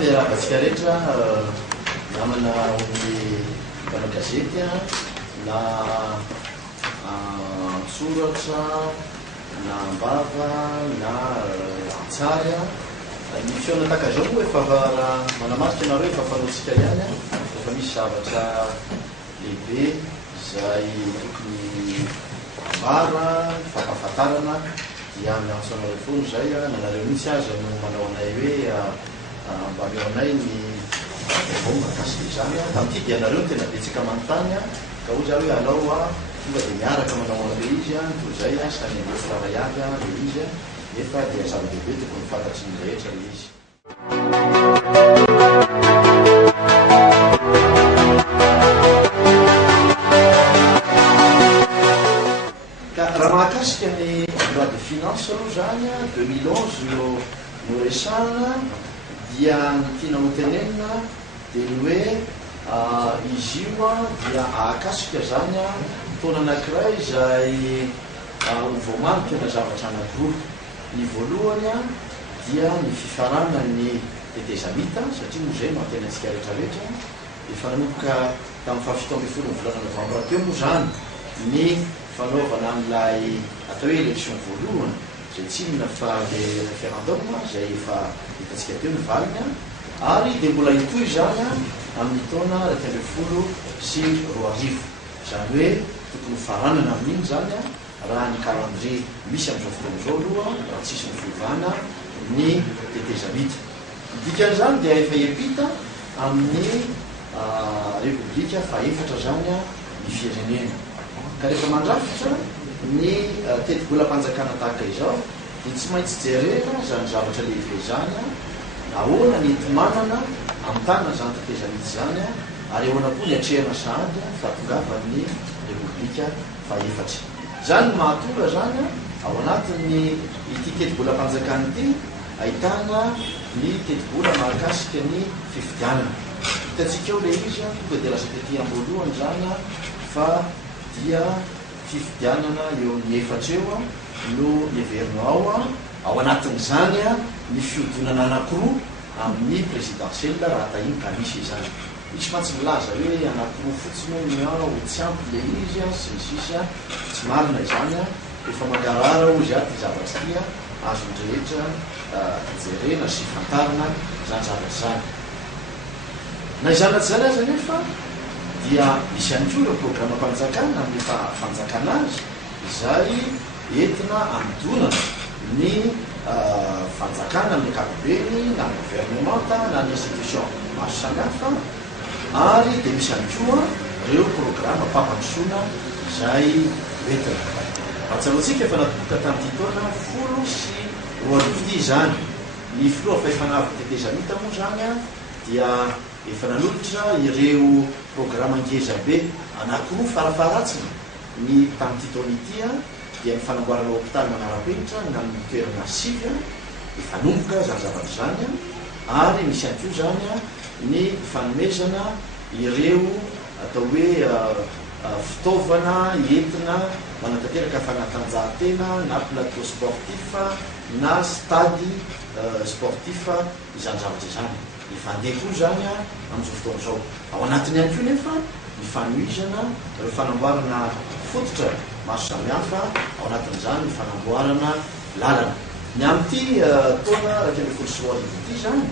miaravantsika rehetra namana ny mpanao gazety na soratra na mbava na antsary ny fiona takazao moa efa manamarika anareo efa fanotsika ihany efa misy zavatra lehibe zay tokony mara fampahafantarana dia miantsoanareo fono zay nanareo mihitsy aza no manao anay hoe mba meo anay ny mahakasika izany tamity dia anareo tena betsika manontany ka oza hoe alao tonga dia miaraka manao an'le izy toy zay sany mbofaray avy le izy nefa dia zava-dehibe tokony fantatry ny rehetra le izy. Ka raha mahakasika ny loi de finance aloha zany 2011 no resahana dia ny tiana ho tenenina dia ny hoe izy io dia ahakasika zany taona anankiray zay voamarika na zavatra anankiroa. Ny voalohany dia ny fifarana ny tetezamita satria moa zay mantenantsika rehetrarehetra efa nanomboka tamin'ny fahafito ambin'ny folo volana novambra teo moa zany ny fanaovana amin'ilay atao hoe élection voalohany zay tsinona fa le référendum zay efa hitantsika teo ny valiny ary dia mbola hitoy zany amin'ny taona 2024 zany hoe tokony faranana amin'iny zany raha ny calendrier misy amin'izao fotoana izao aloha raha tsisy mifovana ny tetezamita. Dikan'izany dia efa hiampita amin'ny repoblika faefatra zany ny firenena. Ka rehefa mandrafitra ny teti-bolam-panjakana tahaka izao dia tsy maintsy jerena zany zavatra lehibe zany ahoana ny entimanana amin'ny tanana zany tetezamita zany ary ahoana koa ny atrehana sahady fahatongavan'ny repoblika faefatra. Zany mahatonga zany ao anatin'ny ity teti-bolam-panjakana ity ahitana ny teti-bola mahakasika ny fifidianana. Hitantsika eo le izy tonga dia lasa tety am-boalohany zany fa dia fifidianana eo amin'ny efatra eo no heverina ao anatin'izany ny fiodonana anankiroa amin'ny présidentielle raha tahiny ka misy izany. Misy mantsy milaza hoe anankiroa fotsiny ho tsy ampy le izy sy ny sisa tsy marina izany efa mangarara ozy ty zavatra ty azony rehetra jerena sy fantarina zany zavatra zany. Na izany tsy zany aza nefa dia misy ihany koa ireo programam-panjakana nefa fanjakana azy izay entina amidonana ny fanjakana amin'ny ankapobeny na ny gouvernementa na ny institution maro samihafa ary dia misy ihany koa ireo programa mpampandrosoana zay entina. Atsaroantsika efa natomboka tamin'ity taona 19 zany ny filoha fahefanavy tetezamita moa zany dia efa nanolotra ireo programa ngezabe anankiroa farafaratsiny ny tamin'ity taona ity dia ny fanamboarana hôpitaly manara-penitra na amin'ny toerana sivy efa nomboka zany zavatra zany ary misy ihany koa zany ny fanomezana ireo atao hoe fitaovana entina manatanteraka fanatanjahantena na plateau sportif na stady sportif izany zavatra izany. Ny fandeha koa zany amin'izao fotoana izao ao anatiny ihany koa nefa ny fanohizana ireo fanamboarana fototra maro samihafa ao anatin'izany ny fanamboarana lalana. Ny amin'ity taona 2024 ity zany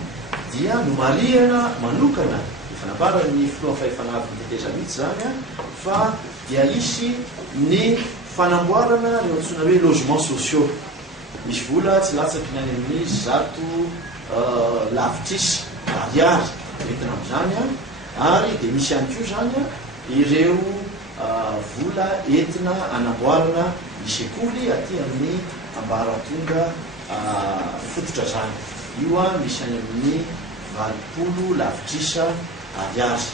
dia nomariana manokana fanambarany ny filoha fahefanavy tetezamita zany fa dia isy ny fanamboarana reo antsona hoe logement sociaux. Misy vola tsy latsaky ny any amin'ny 100 lavitrisy ariary entina amin'izany ary dia misy ihany koa zany ireo vola entina anamboarana ny sekoly aty amin'ny ambaratonga fototra zany. Io misy any amin'ny 20 lavitrisa ariary.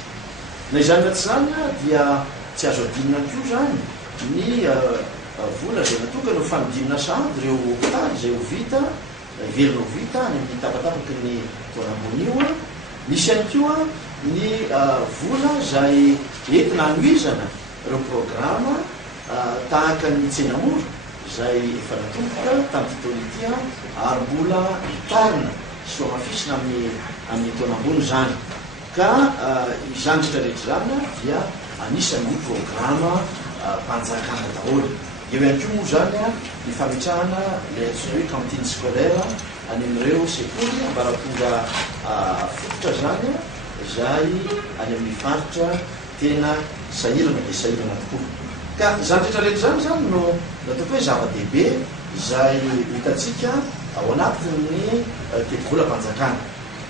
Na izany ratsy zany dia tsy azo adinina koa zany ny vola zay natokana ho fanodinana sahady reo hôpitaly zay ho vita ivelona ho vita any amin'ny tapatapaky ny taona ambony io. Misy ihany koa ny vola zay entina hanohizana ireo programa tahaka ny tsenamora zay efa natomboka tamin'ity taona ity ary mbola hitarina soa mafisina amin'ny amin'ny taonambony zany ka izany rehetrarehetra zany dia anisan'ny programa mpanjakana daholo. Eo ihany koa moa zany ny fametrahana le antsoina hoe cantine scolaire any amin'ireo sekoly ambaratonga fototra zany zay any amin'ny faritra tena sahirana de sahirana tokoa. Ka zany rehetrarehetra zany zany no ataoko hoe zava-dehibe izay hitatsika ao anatin'ny tetivolam-panjakana.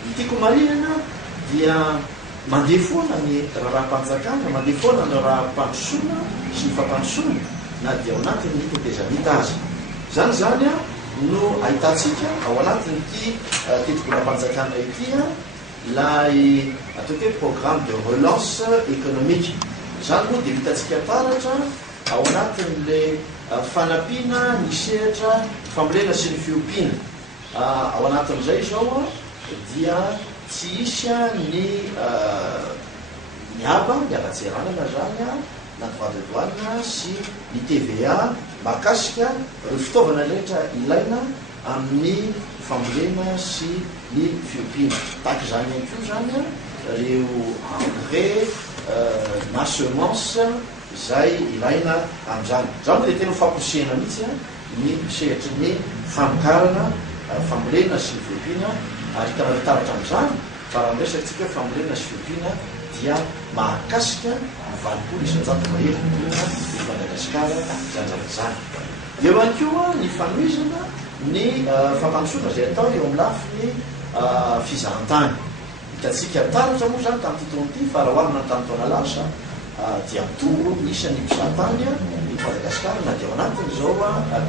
Ny tiako marinana dia mandeha foana ny raharam-panjakana, mandeha foana ny rahampandrosoana sy ny fampandrosoana na dia ao anatin'ny tetezamita azy. Zany zany no ahitatsika ao anatin'ity tetivolam-panjakana ity lay ataoko hoe programme de relance économique. Zany moa dia hitatsika taratra ao anatin'le fanampiana ny sehatra fambolena sy ny fiompiana. Ao anatin'izay zao dia tsy isy ny miaba ny alatseranana zany na droit de douane sy ny TVA mahakasika ireo fitaovana rehetra ilaina amin'ny fambolena sy ny fiompiana. Tahaka izany ihany koa zany ireo engrais na semence izay ilaina amin'izany. Zany dia tena famposehana mihitsy ny sehatra ny famokarana fambolena sy ny fiompiana. Ary hitanareo amin'izany fa raha miresatsika fambolena sy fiompiana dia mahakasika 20% eto Madagasikara zany zavatra zany. Eo ihany koa ny fanohizana ny fampandrosoana izay atao eo amin'ny lafiny fizahan-tany. Hitatsika taratra moa zany tamin'ity taona ity fa raha oharina tamin'ny taona lasa dia mitombo isan'ny mpizahan-tany ny Madagasikara na dia ao anatin'izao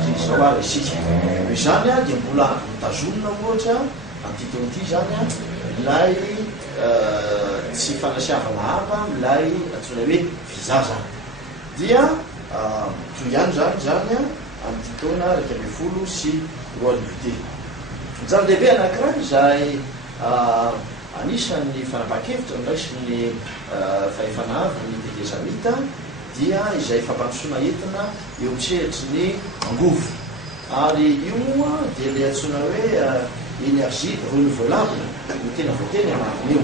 krizy zao ary isika. Izany dia mbola mitazonina ohatra amin'ity taona ity zany ilay tsy fanasiavana haba ilay antsoina hoe visa zany. Dia toy ihany zany amin'ity taona 2010 sy 2020. Zany lehibe anankiray izay anisan'ny fanapahan-kevitra ndraisin'ny fahefanavy ny tetezamita dia izay fampandrosoana entina eo amin'ny ny angovo. Ary io moa dia le antsoina hoe énergie renouvelable no tena voateny anatin'io.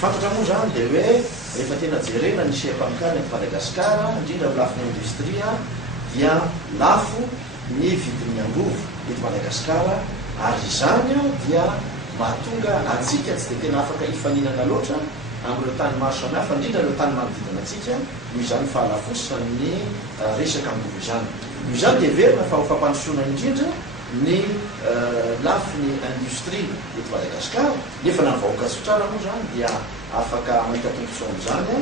Fantatra moa zany dia hoe rehefa tena jerena ny seha-mpamokarana eto Madagasikara indrindra amin'ny lafiny indostria dia lafo ny vidin'ny angovo eto Madagasikara ary izany dia mahatonga atsika tsy dia tena afaka hifaninana loatra amin'ireo tany maro samihafa indrindra ireo tany manodidina atsika noho izany fahalafosany resaka angovo izany. Noho izany dia verina fa ho fampandrosoana indrindra ny lafiny industrie eto Madagasikara nefa na ny vahoaka sotrara moa zany dia afaka mahita tombontsoa amin'izany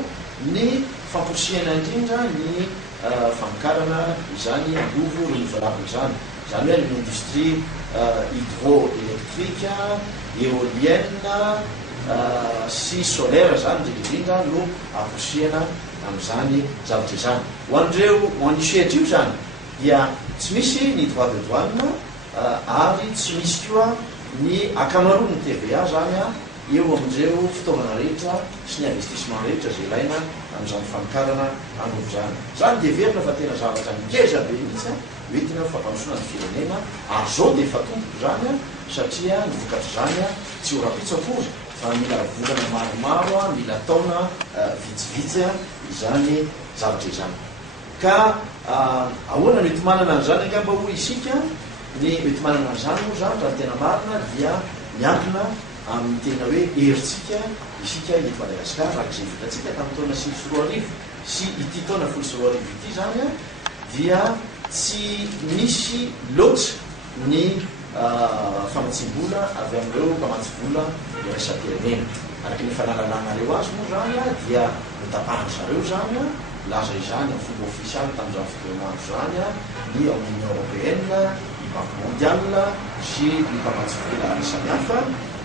ny famposehana indrindra ny famokarana izany angovo renouvelable zany. Zany hoe ny industrie hydroélectrique, éolienne sy solaire zany indrindra no amposehana amin'izany zavatra izany. Ho an'ireo manisehatra io zany dia tsy misy ny droit de douane ary tsy misy koa ny akamaroany TVA zany eo amin'ireo fitaovana rehetra sy ny investissement rehetra zay ilaina amin'izany famokarana angovo zany. Zany dia verina fa tena zavatra ngeza be mihitsy hoentina fampandrosoana ny firenena ary zao dia efa tompoko zany satria ny vokatra zany tsy ho rapitso akory fa mila volana maromaro mila taona vitsivitsy izany zavatra izany. Ka ahoana mety manana an'izany angamba ho isika ny mety manana an'izany moa zany raha tena marina dia miankina amin'ny tena hoe heritsika isika eto Madagasikara arak'izay vitatsika tamin'ny taona 2010 sy ity taona 2010 ity zany dia tsy misy loatra ny famatsim-bola avy amin'ireo mpamatsy-vola iraisam-pirenena. Araky ny fanalananareo azy moa zany dia notapahany zareo zany laza izany amin'ny fomba ofisialy tamin'izany fotoana zany ny amin'ny Union Européenne, ny Banque mondiale sy ny mpamatsy-vola samihafa.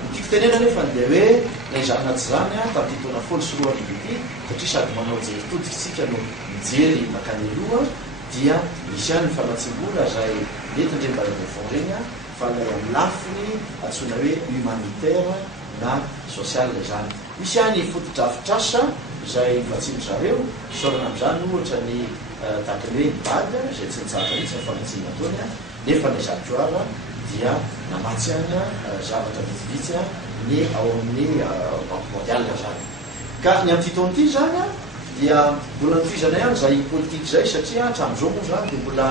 Tiako tenena nefa dia hoe ilay zanatsy zany tamin'ity taona 10 sy 2010 ity satria sady manao jery todikitsika no mijery makany aloha dia misy ihany ny famatsim-bola izay mety ndre mbalavefon reny fa ilay amin'ny lafiny antsoina hoe humanitaire na social zany. Misy ihany fotodrafitrasa izay vatsimo zareo saorana amin'izany ohatra ny tahaka ny hoe BAD izay tsy nitsara mihitsy ny famatsiana ataony nefa ny zarikoara dia namatsiana zavatra vitsivitsy ny ao amin'ny banque mondiale zany. Ka ny amin'ny fotoana ity zany dia mbola nifizana ihany zay politique zay satria hatramin'izao moa zany dia mbola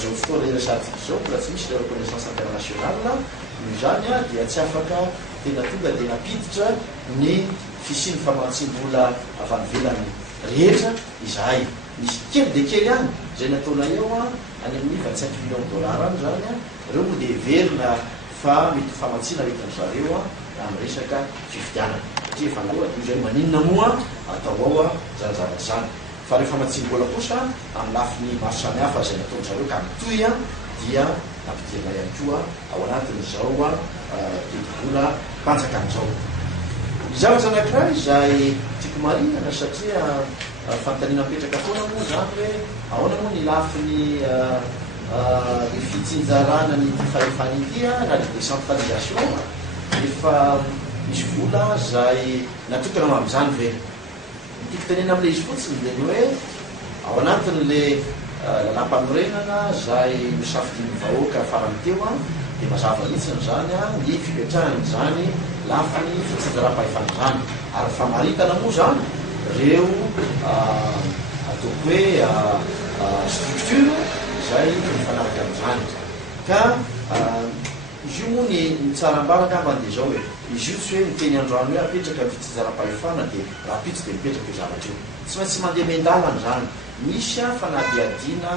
zao fotoana resatsika zao mbola tsy misy le reconnaissance internationale noho zany dia tsy afaka tena tonga dia napiditra ny fisiny famantsiam-bola avy any ivelany rehetra izahay. Misy kely dia kely ihany zay nataona eo any amin'ny 25 millions $, any zany reo moa dia heverina fa mety famantsiana rehetra zareo amin'ny resaka fifidianana satria efa izay maninona moa atao ao zavatra zany. Fa rehefa famantsiam-bola kosa amin'ny lafiny maro samihafa zay nataony zareo ka mitoy dia nampidirina ihany koa ao anatin'izao teti-bola panjaka amin'izao. Zavatra anankiray izay tiako marinana satria fanontaniana mipetraka foana moa zany hoe ahoana moa ny lafiny fitsinjarana ny fahefany ity na le décentralisation efa misy vola zay natokana amin'izany ve. Tiako tenena amin'le izy fotsiny dia ny hoe ao anatin'le lalam-panorenana zay misafidiny vahoaka farany teo dia mazava mihitsiny zany ny fipetrahany zany lafiny fitsinjaram-pahefana zany. Ary famaritana moa zany reo ataoko hoe structure zay mifanaraka amin'izany. Ka izy io moa ny tsaram-baraka ambany dia zao hoe izy io tsy hoe miteny androany hoe apetraka ny fitsinjaram-pahefana dia raha pitsy dia mipetraka io zavatra io. Tsy maintsy mandeha mendalana zany. Misy fanadiadiana,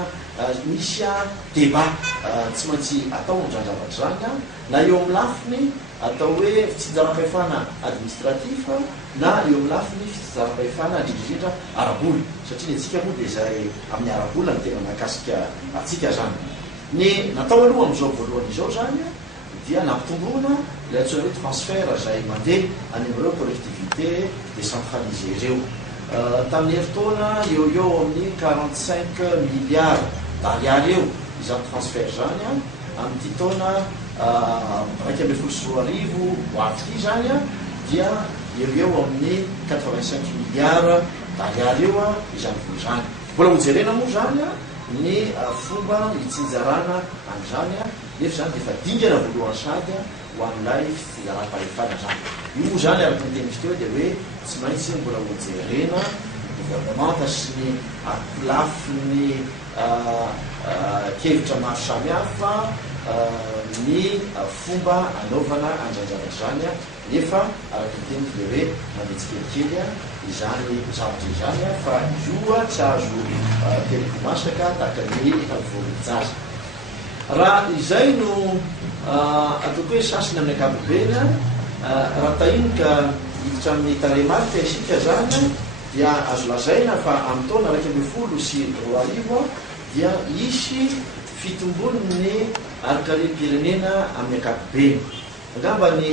misy débat tsy maintsy atao amin'izany zavatra zany na eo amin'ny lafiny atao hoe fitsinjaram-pahefana administratif na eo amin'ny lafiny fitsinjaram-pahefana indrindrindrindra ara-bola satria ny atsika moa dia zay amin'ny ara-bola ny tena mahakasika atsika zany. Ny natao aloha amin'izao voalohany izao zany dia nampitomboana le atsoina hoe transfert zay mandeha any amin'ireo collectivité décentralisé ireo. Tamin'ny heritaona eo amin'ny 45 milliards d'ariary eo izany transfert zany amin'ny taona 2014 ho avy zany dia eo amin'ny 85 milliards d'ariary eo izany vola zany. Mbola hojerena moa zany ny fomba hitsinjarana an'izany nefa zany dia efa dingana voalohany sady ho amin'ilay fitsinjaram-pahefana zany. Io moa zany araka ny tenisy teo dia hoe tsy maintsy mbola hojerena gouvernemanta sy ny lafiny kevitra maro samihafa ny fomba anaovana anjanjavatra zany nefa araka ny tenisy dia hoe manetsikelikely izany zavatra izany fa io tsy azo teleko masaka tahaka ny voalinjaza. Raha izay no ataoko hoe sasiny amin'ny ankapobeny raha tahiny ka hiditra amin'ny taremarika isika zany dia azo lazaina fa amin'ny taona 2024 dia isy fitomboniny arikare-pirenena amin'ny ankapobeny. Angamba ny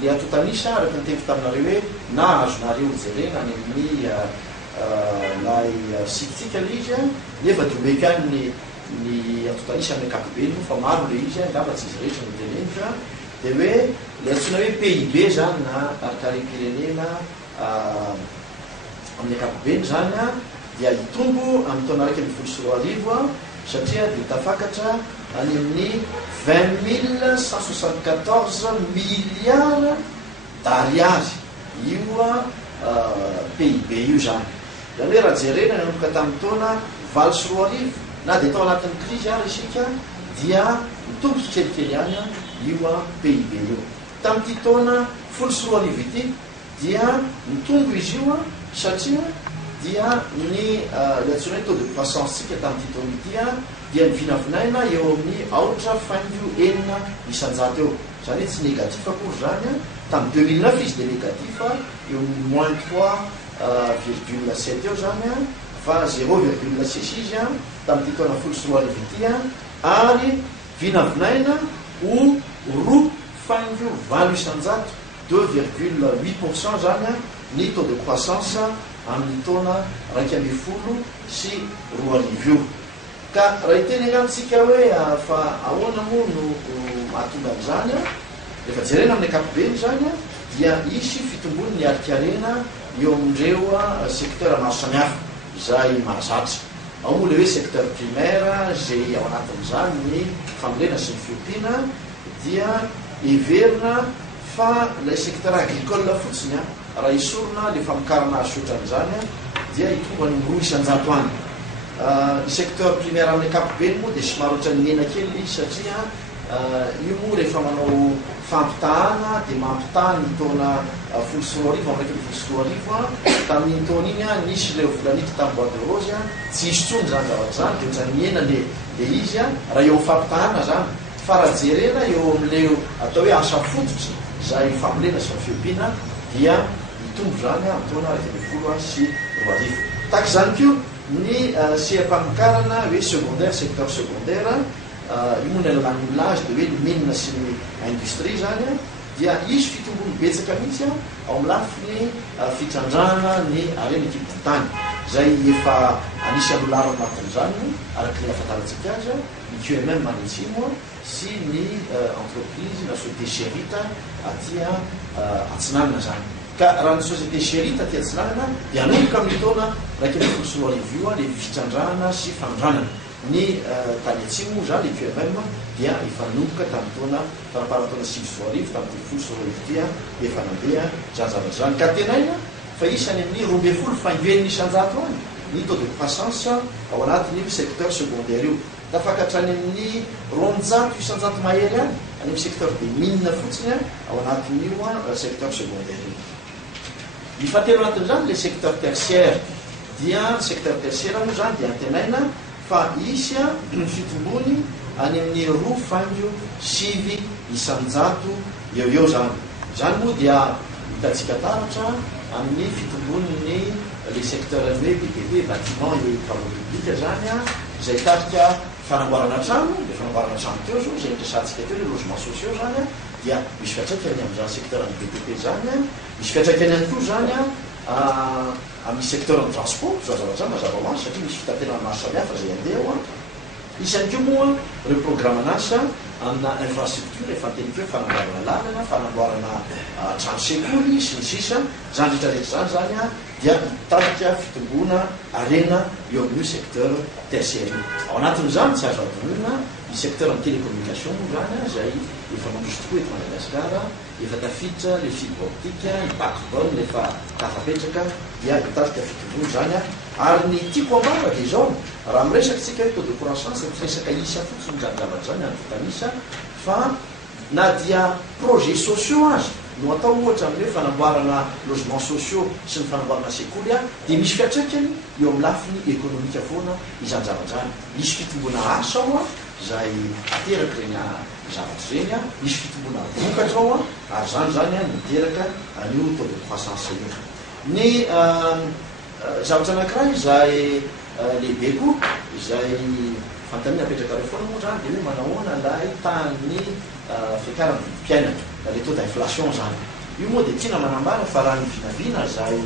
le atotanisa araka ny teko taminareo hoe na azonareo jerena any amin'ny lay sikitsika le izy nefa diobeka any ny atotanisa amin'ny ankapobeny fa maro le izy angamba tsy izy rehetra ny tenenitra dia hoe le antsoina hoe PIB zany na arikare-pirenena amin'ny ankapobeny zany dia hitombo amin'ny taona 2024 satria dia tafakatra any amin'ny 20,174 milliards d'ariary io PIB io zany. Zany hoe raha jerena nanomboka tamin'ny taona 2024 na dia tao anatin'ny crise ary isika dia mitombo kelikely ihany io PIB io. Tamin'ity taona 2024 ity dia mitombo izy io satria dia ny antsoina hoe taux de croissance sika tamin'ity taona ity dia mivinavinaina eo amin'ny 8.9 isanjato eo. Zany hoe tsy négatif akory zany tamin'ny 2009 izy dia négatif eo amin'ny moins 3,7 eo zany fa 0,6 izy tamin'ity taona 2024 ity ary vinavinaina ho 2.8 isanjato 2,8% zany ny taux de croissance amin'ny taona 2024 sy 2025 io. Ka raha hiteny angamitsika hoe fa ahoana moa no mahatonga an'izany rehefa jerena amin'ny ankapobeny zany dia isy fitombony ny arikarena eo amin'ireo secteur maro samihafa izay mahazatra. ao moa le hoe secteur primaire zay ao anatin'izany ny fambolena sy ny fiompiana dia everina fa la secteur agricole fotsiny raha isorona le famokarana azy sotran'izany dia hitovany roa isan-jato any ny secteur primaire amin'ny ankapobeny moa dia somary ohatran'ny mena kely izy satria io moa rehefa manao fampitahana dia mampitaha ny taona folo sy roa arivo am'raiky folo sy roa arivo tamin'ny taona iny nisy ireo volanitra tamin'ny bois de rose tsy hisy tsony zany zavatra zany dia ohatran'ny mena le izy raha eo fampitahana zany fa raha jerena eo amin'leo atao hoe asa fototry zay fambolena sy ny fiompiana dia mitombo zany amin'ny taona raiky folo sy roa arivo tahaka izany koa ny sehampamokarana hoe secondaire secteur secondaire io moa ny alalany olage dia hoe ny mine sy ny industrie zany dia izy fitombony betsaka mihitsy ao amin'ny lafiny fitrandrana ny arena ekipe-tany zay efa anisy alolarany matin'izany araky le afantarantsika azy ny QMM manitsimo sy ny entreprise na société Sherita atia atsinanana zany ka raha ny société Sherita atia atsinanana dia anomboka amin'ny taona raiky amin'ny folo sy roa arivo io le fitrandrana sy fanondranana ny tany atsimo zany le QMM dia efa nomboka tamin'ny taona faraparan-taona sivy sy roa arivo tamin'ny folo sy roa arivo dia efa nandeha zany zavatra zany ka tenaina fa isany amin'ny roa ambin'ny folo faingoeniny isan-jato any ny taux de croissance ao anatin'io secteur secondaire io tafakatrany amin'ny roanjato isan-jato mahery any any amin'ny secteur de mine fotsiny ao anatin'io secteur secondaire io ny fahatelo anatin'izany le secteur tertiaire dia secteur tertiaire moa zany dia antenaina fa isy ny fitombony any amin'ny roa faingo sivy isan-jato eo zany zany moa dia hitatsika taratra amin'ny fitombony le secteur hoe BTP bâtiment et travaux publics zany zay tarika fanamboarana trano le fanamboarana trano teo zao zay resatsika teo le logement sociaux zany dia misy fiatraikany amin'izany secteur amin'ny BTP zany misy fiatraikany ihany koa zany amin'ny secteur ny transport zao zavatra mazava hoazy satria misy fitaterana maro samihafa zay andeha isany koa moa reo programme anasa amina infrastructure efa anteniko hoe fanamboarana lalana fanamboarana trano sekoly sy ny sisa zany rehetrarehetra zany dia mitarika fitombona arena eo amin'io secteur tertiaire ao anatin'izany tsy azo adonina ny secteur ny télécommunication moa zany zay efa mandroso tokoa eto Madagasikara efa tafiditra le fibre optique ny backbone efa tafapetraka dia mitarika fitombona zany ary ny tiako ambara dia zao raha miresaka tsika hoe taux de croissance tsy resaka isa fotsiny zany zavatra zany anotanisa fa na dia projet sociaux azy no atao ohatra amin'ny hoe fanamboarana logement sociaux sy ny fanamboarana sekoly dia misy fiatraikany eo amin'ny lafiny économique foana izany zavatra zany misy fitombona asa ao zay ateraka reny zavatra reny misy fitombona vokatra ao ary zany miteraka an'io taux de croissance io ny zavatra anankiray zay lehibe koa izay fantanina apetraka reo foana moa zany dia hoe manahoana lay tany fiakarany vidim-piainana le taux d'inflation zany io moa dia tiana manambara fa raha ny vinavina zay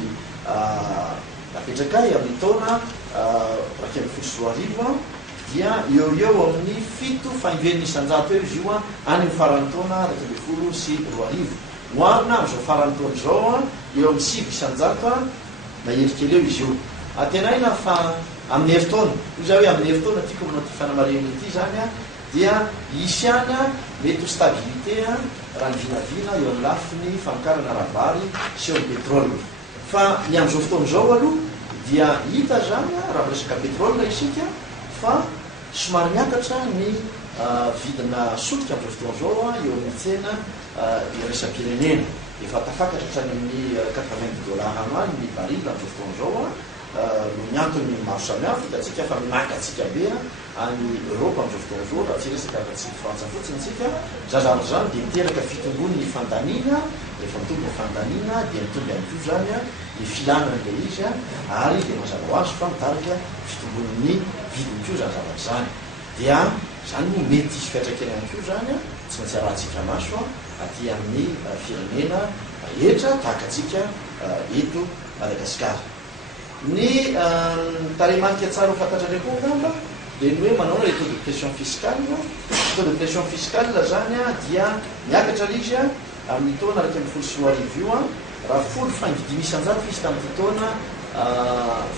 apetraka amin'ny taona raiky amin'ny folo sy roa arivo dia eo amin'ny fito faingoeniny isan-jato eo izy io any amin'ny faran'ny taona raiky amin'ny folo sy roa arivo hoarina am'izao faran'ny taona zao eo amin'ny sivy isan-jato maherikely eo izy io atenaina fa amin'ny herintaona io zay hoe amin'ny herintaona tiako manao ty fanamarena ity zany dia isy any mety ho stabilité raha ny vinavina eo amin'ny lafiny famokarana ravary sy eo amin'ny pétrole fa ny am'izao fotoana zao aloha dia hita zany raha miresaka pétrole isika fa somary miakatra ny vidina sotika am'izao fotoana zao eo amin'ny tsena iresa-pirenena efa tafakatra hatrany amin'ny 80 $ any ny baril am'izao fotoana zao no miantony maro samihafa hitatsika fa minakatsika be any Europe am'izao fotoana zao raha tsy resaka atsika Frantsa fotsiny tsika zavatra zany dia miteraka fitombony ny fandanina rehefa mitombo ny fandanina dia mitombo ihany koa zany ny filanana le izy ary dia mazava ho azy fa mitarika fitombon'ny vidiny koa zany zavatra zany dia zany moa mety isy fiatraikany ihany koa zany tsy maintsy arahantsika maso aty amin'ny firenena rehetra tahaka atsika eto Madagasikara ny tarehimarika tsara ho fantatrareo koa ngamba dia ny hoe manaona le taux de pression fiscale taux de pression fiscale zany dia miakatra izy amin'ny taona raiky amin'ny folo sy roa arivo io raha folo faingo dimy isan-jato izy tamin'ity taona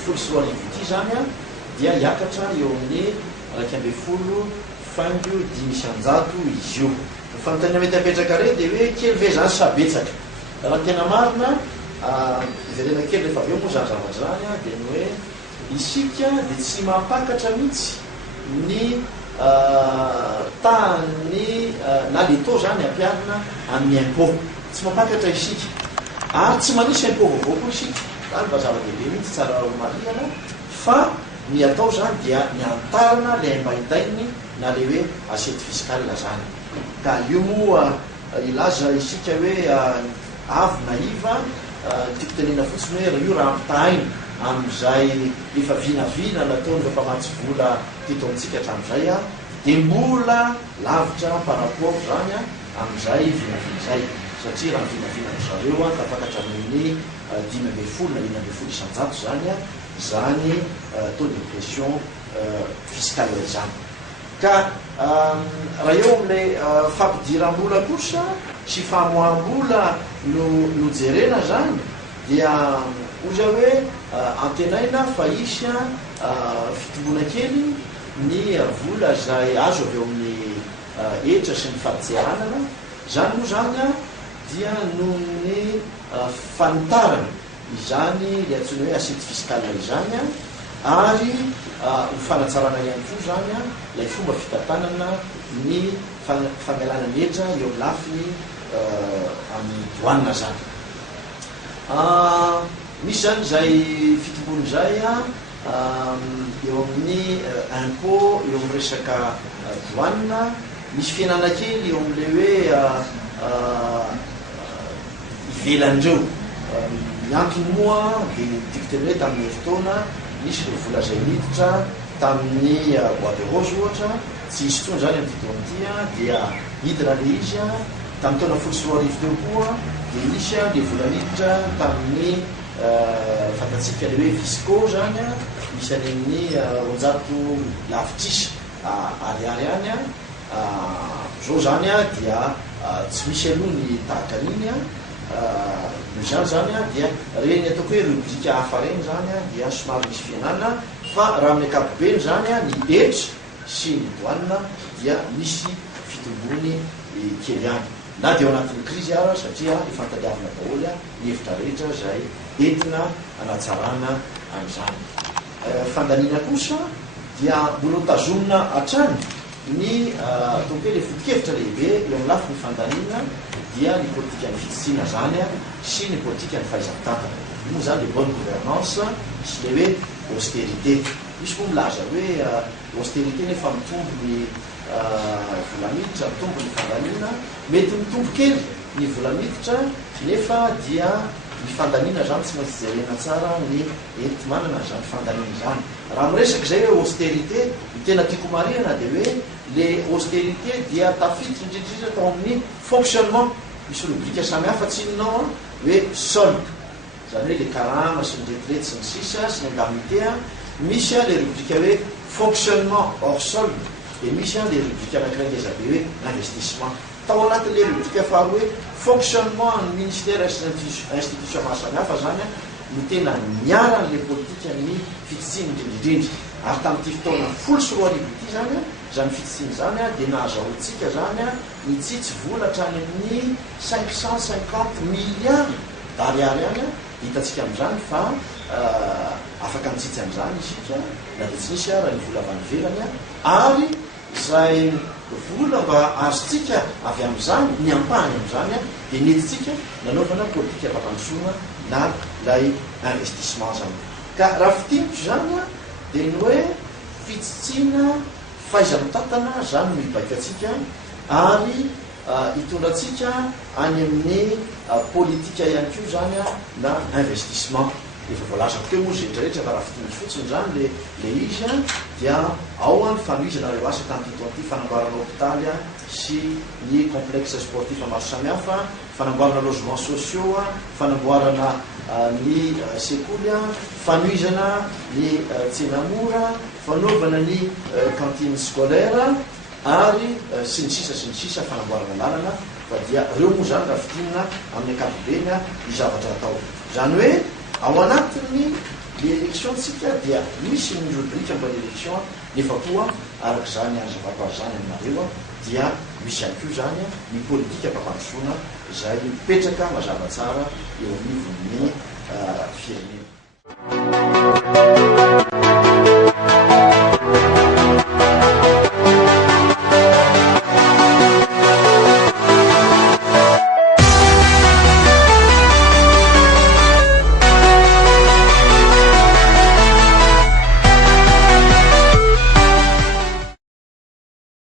folo sy roa arivo ity zany dia hiakatra eo amin'ny 150 izy io. Ny fanontaniana mety apetraka re dia hoe kely ve zany sabetsaka. Raha tena marina iverena kely rehefa avy eo moa zany zavatra zany dia ny hoe isika dia tsy mampakatra mihitsy ny tany na le taux zany ampiarina amin'ny impôt. Tsy mampakatra isika ary tsy manisy impôt vaovao koa isika. Zany mba zava-dehibe mihitsy tsara marihana fa ny atao zany dia ny antarana le aimbaintainy na le hoe assiette fiscale zany. Ka io moa ilaza isika hoe avy na iva tiako tenena fotsiny hoe io raha ampitahaina amin'izay efa vinavina nataony fa mpamatsy vola teto amintsika hatramin'izay dia mbola lavitra par rapport zany amin'izay vinavina zay satria raha vinavina zareo tafakatra amin'ny 5 na 20 isan-jato zany zany taux d'impression fiscale zany. Ka raha eo amin'ilay fampidiram-bola kosa sy famoaham-bola no jerena zany dia oza hoe antenaina fa isy fitombona kely ny vola zay azo avy eo amin'ny etra sy ny fahatiaranana zany moa zany dia noho ny fanitarana izany le antsony hoe assiette fiscale izany ary ho fanatsarana ihany koa zany ilay fomba fitantanana ny fangalana ny etra eo amin'ny lafiny amin'ny douane zany. Misy zany zay fitombony zay eo amin'ny impôt eo amin'ny resaka douane, misy fiainana kely eo amin'le hoe ivelandreo miantony moa dia tiako teny hoe tamin'ny fotoana misy le vola zay miditra tamin'ny bois de rose ohatra tsy isy tsony zany amin'ny fitoan'ity dia hidina le izy tamin'ny taona 19 teo koa dia misy le vola miditra tamin'ny fantatsika le hoe visco zany misy any amin'ny 100 lavitrisa ariary any zao zany dia tsy misy aloha ny tahaka an'iny zany zany dia reny ataoko hoe rubrika hafa reny zany dia somary misy fianana fa raha amin'ny ankapobeny zany ny etra sy ny douane dia misy fitombony kely any na dia ao anatin'ny krizy ara satria ifantadiavina daholo ny hevitra rehetra zay entina anatsarana amin'izany. Fandaniana kosa dia mbola tazomina hatrany ny ataoko hoe le foto-kevitra lehibe eo amin'ny lafiny ny fandaniana dia ny politika ny fitisiana zany sy ny politika ny fahaizan-tantana. Moa zany le bonne gouvernance sy le hoe austérité. Misy moa milaza hoe austérité nefa mitombo ny vola miditra, mitombo ny fandaniana, mety mitombo kely ny vola miditra nefa dia ny fandaniana zany tsy maintsy jerena tsara ny enti manana zany fandaniana zany. Raha miresaka zay hoe austérité ny tena tiako marihana dia hoe le austérité dia tafiditra indrindrindra tao amin'ny fonctionnement. Misy rubrika samihafa tsinonao hoe solde zany hoe le karama sy ny retraite sy ny sisa sy ny indemnité misy le rubrika hoe fonctionnement hors solde dia misy le rubrika anankiray ngezabe hoe investissement. Tao anatin'le rubrika faharoa hoe fonctionnement ny ministère sy institution maro samihafa zany no tena niaran'le politika ny fitisiany indrindrindrindry ary tamin'ity fotoana 10 ity zany zany fitisiany zany dia nahazahoantsika zany mitsitsy vola hatrany amin'ny 550 milliards d'ariary any hitantsika amin'izany fa afaka mitsitsy amin'izany isika na dia tsy nisy ara ny vola avy any ivelany ary zay vola mba azotsika avy amin'izany ny ampahany amin'izany dia nentsika nanaovana politika mpamandrosoana na lay investissement zany. Ka raha fitinitro zany dia ny hoe fitsitsina fahaiza-mitantana zany no hibaika atsika ary hitondratsika any amin'ny politika ihany koa zany na investissement. Efa voalazako teo moa zetrarehetra fa raha fitinitro fotsiny zany le izy dia ao ny fanohizana reo asa tamin'ity toan'ity fanamboarana hôpitaly sy ny complexe sportif maro samihafa, fanamboarana logement sociaux, fanamboarana ny sekoly, fanohizana ny tsenamora, fanaovana ny cantine scolaire ary sy ny sisa fanamboarana lalana fa dia reo moa zany raha fitinina amin'ny ankapobeny ny zavatra atao. Zany hoe ao anatin'ny le élection tsika dia misy ny rubrika mba ny élection nefa koa araka zany azavako azy zany aminareo dia misy ihany koa zany ny politika mpapandrosoana izay mipetraka mazava tsara eo anivon'ny